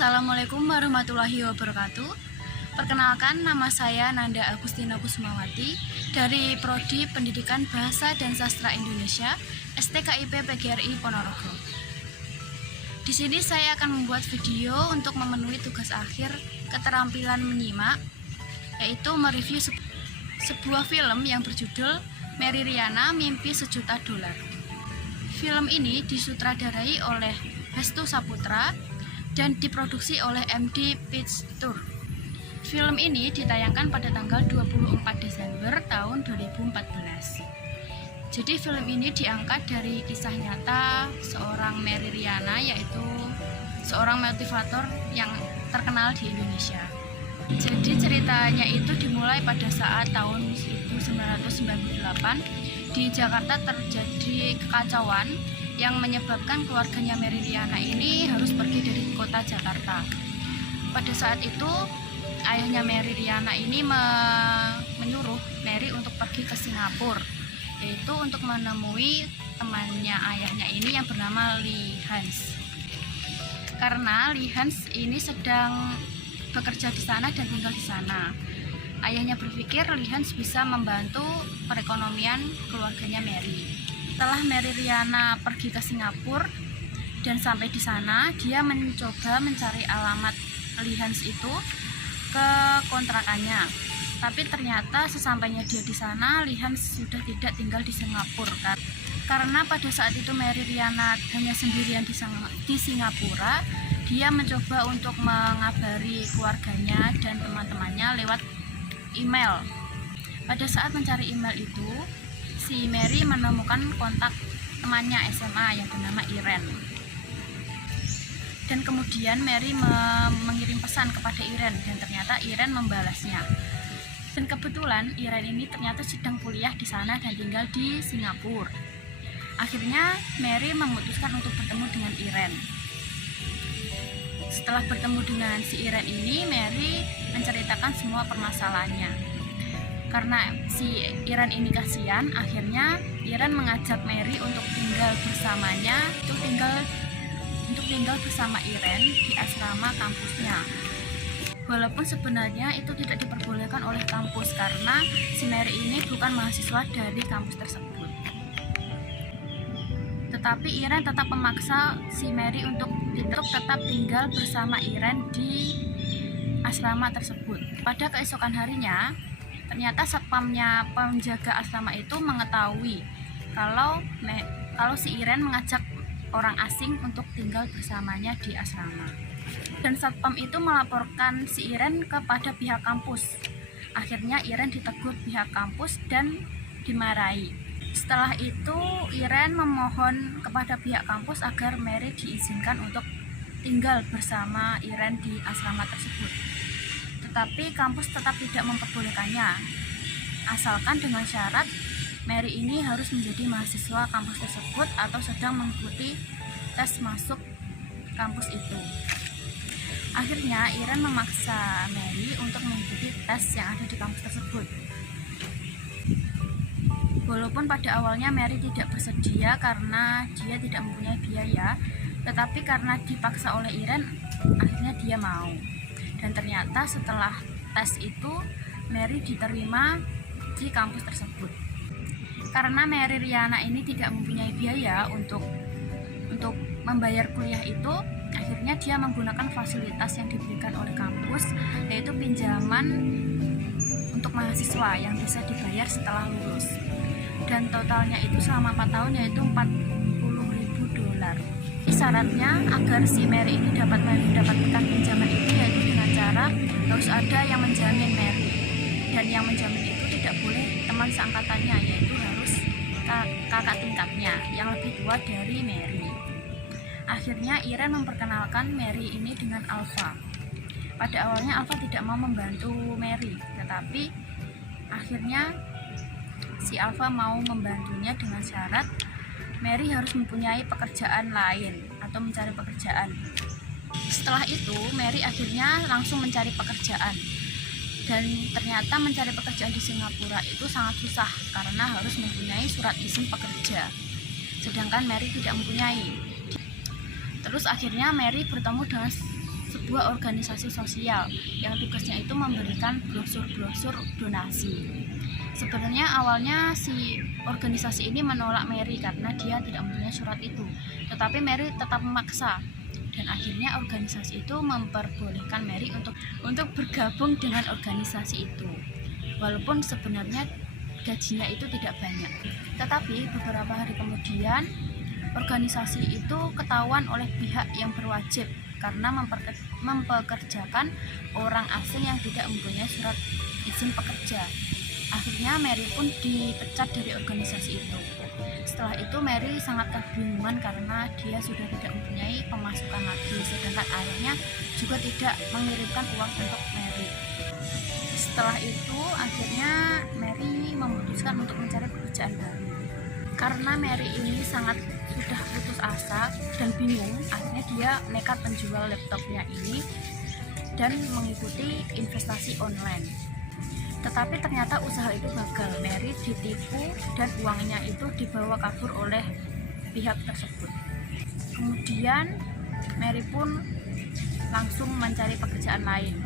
Assalamualaikum warahmatullahi wabarakatuh. Perkenalkan, nama saya Nanda Agustina Kusmawati dari Prodi Pendidikan Bahasa dan Sastra Indonesia, STKIP PGRI Ponorogo. Di sini saya akan membuat video untuk memenuhi tugas akhir keterampilan menyimak, yaitu mereview sebuah film yang berjudul Mary Riana Mimpi Sejuta Dolar. Film ini disutradarai oleh Hestu Saputra dan diproduksi oleh MD Pictures. Film ini ditayangkan pada tanggal 24 Desember tahun 2014. Jadi film ini diangkat dari kisah nyata seorang Mary Riana, yaitu seorang motivator yang terkenal di Indonesia. Jadi ceritanya itu dimulai pada saat tahun 1998 di Jakarta terjadi kekacauan yang menyebabkan keluarganya Mary Riana ini harus pergi dari kota Jakarta. Pada saat itu ayahnya Mary Riana ini menyuruh Mary untuk pergi ke Singapura, yaitu untuk menemui temannya ayahnya ini yang bernama Lee Hans. Karena Lee Hans ini sedang bekerja di sana dan tinggal di sana, ayahnya berpikir Lee Hans bisa membantu perekonomian keluarganya Mary. Setelah Mary Riana pergi ke Singapura dan sampai di sana, dia mencoba mencari alamat Lee Hans itu ke kontrakannya. Tapi ternyata sesampainya dia di sana, Lee Hans sudah tidak tinggal di Singapura. Karena pada saat itu Mary Riana hanya sendirian di Singapura, dia mencoba untuk mengabari keluarganya dan teman-temannya lewat email. Pada saat mencari email itu, si Mary menemukan kontak temannya SMA yang bernama Iren. Dan kemudian Mary mengirim pesan kepada Iren dan ternyata Iren membalasnya. Dan kebetulan Iren ini ternyata sedang kuliah di sana dan tinggal di Singapura. Akhirnya Mary memutuskan untuk bertemu dengan Iren. Setelah bertemu dengan si Iren ini, Mary menceritakan semua permasalahannya. Karena si Iren ini kasihan, akhirnya Iren mengajak Mary untuk tinggal bersamanya, untuk tinggal bersama Iren di asrama kampusnya. Walaupun sebenarnya itu tidak diperbolehkan oleh kampus karena si Mary ini bukan mahasiswa dari kampus tersebut. Tetapi Iren tetap memaksa si Mary untuk tetap tinggal bersama Iren di asrama tersebut. Pada keesokan harinya, ternyata satpamnya penjaga asrama itu mengetahui kalau si Iren mengajak orang asing untuk tinggal bersamanya di asrama. Dan satpam itu melaporkan si Iren kepada pihak kampus. Akhirnya Iren ditegur pihak kampus dan dimarahi. Setelah itu Iren memohon kepada pihak kampus agar Mary diizinkan untuk tinggal bersama Iren di asrama tersebut. Tetapi kampus tetap tidak memperbolehkannya, asalkan dengan syarat Mary ini harus menjadi mahasiswa kampus tersebut atau sedang mengikuti tes masuk kampus itu. Akhirnya Iren memaksa Mary untuk mengikuti tes yang ada di kampus tersebut. Walaupun pada awalnya Mary tidak bersedia karena dia tidak mempunyai biaya, tetapi karena dipaksa oleh Iren, akhirnya dia mau. Dan ternyata setelah tes itu Mary diterima di kampus tersebut. Karena Mary Riana ini tidak mempunyai biaya untuk membayar kuliah itu, akhirnya dia menggunakan fasilitas yang diberikan oleh kampus, yaitu pinjaman untuk mahasiswa yang bisa dibayar setelah lulus. Dan totalnya itu selama 4 tahun yaitu $40.000. Syaratnya agar si Mary ini dapat mendapatkan pinjaman itu yaitu dengan cara harus ada yang menjamin Mary, dan yang menjamin itu tidak boleh teman seangkatannya, yaitu harus kakak tingkatnya yang lebih tua dari Mary. Akhirnya Iren memperkenalkan Mary ini dengan Alpha. Pada awalnya Alpha tidak mau membantu Mary, tetapi akhirnya si Alpha mau membantunya dengan syarat Mary harus mempunyai pekerjaan lain atau mencari pekerjaan. Setelah itu Mary akhirnya langsung mencari pekerjaan, dan ternyata mencari pekerjaan di Singapura itu sangat susah karena harus mempunyai surat izin pekerja, sedangkan Mary tidak mempunyai. Terus akhirnya Mary bertemu dengan sebuah organisasi sosial yang tugasnya itu memberikan brosur-brosur donasi. Sebenarnya awalnya si organisasi ini menolak Mary karena dia tidak mempunyai surat itu, tetapi Mary tetap memaksa dan akhirnya organisasi itu memperbolehkan Mary untuk bergabung dengan organisasi itu. Walaupun sebenarnya gajinya itu tidak banyak. Tetapi beberapa hari kemudian organisasi itu ketahuan oleh pihak yang berwajib karena mempekerjakan orang asing yang tidak mempunyai surat izin pekerja. Akhirnya Mary pun dipecat dari organisasi itu. Setelah itu Mary sangat kebingungan karena dia sudah tidak mempunyai pemasukan lagi, sedangkan ayahnya juga tidak mengirimkan uang untuk Mary. Setelah itu akhirnya Mary memutuskan untuk mencari pekerjaan baru. Karena Mary ini sudah putus asa dan bingung, akhirnya dia nekat menjual laptopnya ini dan mengikuti investasi online. Tetapi ternyata usaha itu gagal. Mary ditipu dan uangnya itu dibawa kabur oleh pihak tersebut. Kemudian Mary pun langsung mencari pekerjaan lain.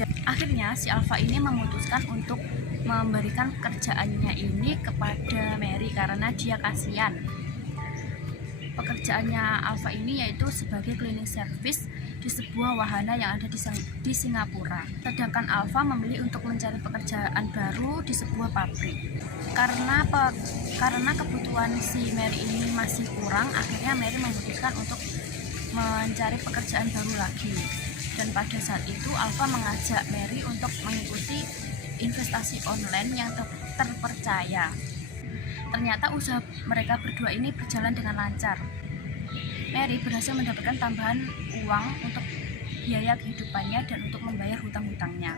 Dan akhirnya si Alfa ini memutuskan untuk memberikan kerjaannya ini kepada Mary karena dia kasihan. Pekerjaannya Alfa ini yaitu sebagai cleaning service di sebuah wahana yang ada di Singapura. Sedangkan Alfa memilih untuk mencari pekerjaan baru di sebuah pabrik. Karena kebutuhan si Mary ini masih kurang, akhirnya Mary memutuskan untuk mencari pekerjaan baru lagi. Dan pada saat itu Alfa mengajak Mary untuk mengikuti investasi online yang terpercaya. Ternyata usaha mereka berdua ini berjalan dengan lancar. Mary berhasil mendapatkan tambahan uang untuk biaya kehidupannya dan untuk membayar hutang-hutangnya.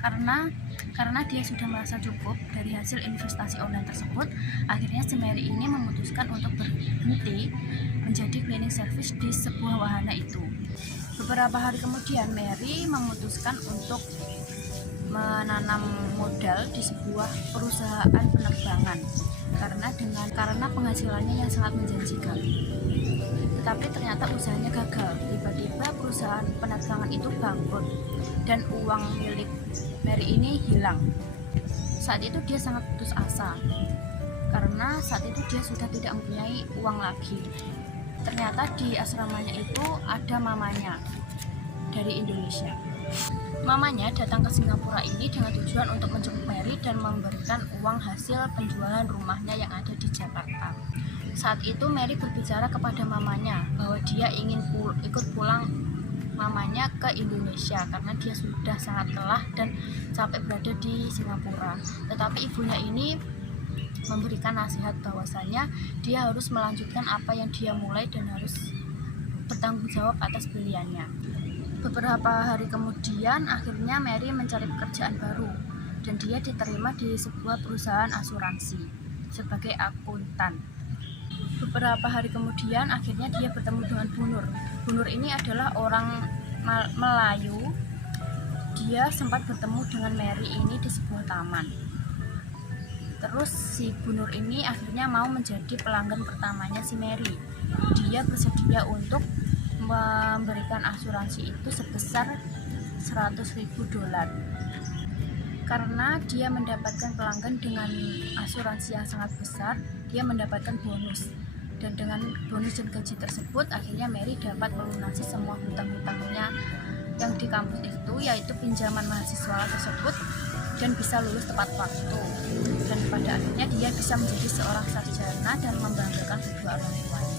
Karena dia sudah merasa cukup dari hasil investasi online tersebut, akhirnya si Mary ini memutuskan untuk berhenti menjadi cleaning service di sebuah wahana itu. Beberapa hari kemudian Mary memutuskan untuk menanam modal di sebuah perusahaan penerbangan karena penghasilannya yang sangat menjanjikan. Tetapi ternyata usahanya gagal. Tiba-tiba perusahaan penerbangan itu bangkrut dan uang milik Mary ini hilang. Saat itu dia sangat putus asa karena saat itu dia sudah tidak mempunyai uang lagi. Ternyata di asramanya itu ada mamanya dari Indonesia. Mamanya datang ke Singapura ini dengan tujuan untuk menjemput Mary dan memberikan uang hasil penjualan rumahnya yang ada di Jakarta. Saat itu Mary berbicara kepada mamanya bahwa dia ingin ikut pulang mamanya ke Indonesia karena dia sudah sangat lelah dan sampai berada di Singapura. Tetapi ibunya ini memberikan nasihat bahwasanya dia harus melanjutkan apa yang dia mulai dan harus bertanggung jawab atas pilihannya. Beberapa hari kemudian akhirnya Mary mencari pekerjaan baru dan dia diterima di sebuah perusahaan asuransi sebagai akuntan. Beberapa hari kemudian akhirnya dia bertemu dengan Bunur. Bunur ini adalah orang Melayu. Dia sempat bertemu dengan Mary ini di sebuah taman. Terus si Bunur ini akhirnya mau menjadi pelanggan pertamanya si Mary. Dia bersedia untuk memberikan asuransi itu sebesar $100.000. Karena dia mendapatkan pelanggan dengan asuransi yang sangat besar, dia mendapatkan bonus. Dan dengan bonus dan gaji tersebut, akhirnya Mary dapat melunasi semua hutang-hutangnya yang di kampus itu, yaitu pinjaman mahasiswa tersebut, dan bisa lulus tepat waktu. Dan pada akhirnya dia bisa menjadi seorang sarjana dan membanggakan kedua orang tuanya.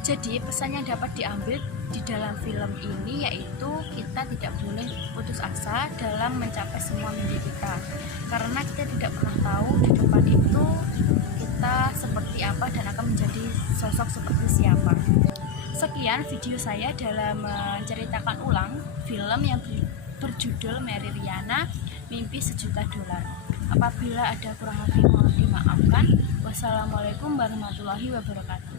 Jadi pesan yang dapat diambil di dalam film ini yaitu kita tidak boleh putus asa dalam mencapai semua mimpi kita, karena kita tidak pernah tahu di depan itu kita seperti apa dan akan menjadi sosok seperti siapa. Sekian video saya dalam menceritakan ulang film yang berjudul Mary Riana Mimpi $1 Juta. Apabila ada kurang lebih mohon dimaafkan. Wassalamualaikum warahmatullahi wabarakatuh.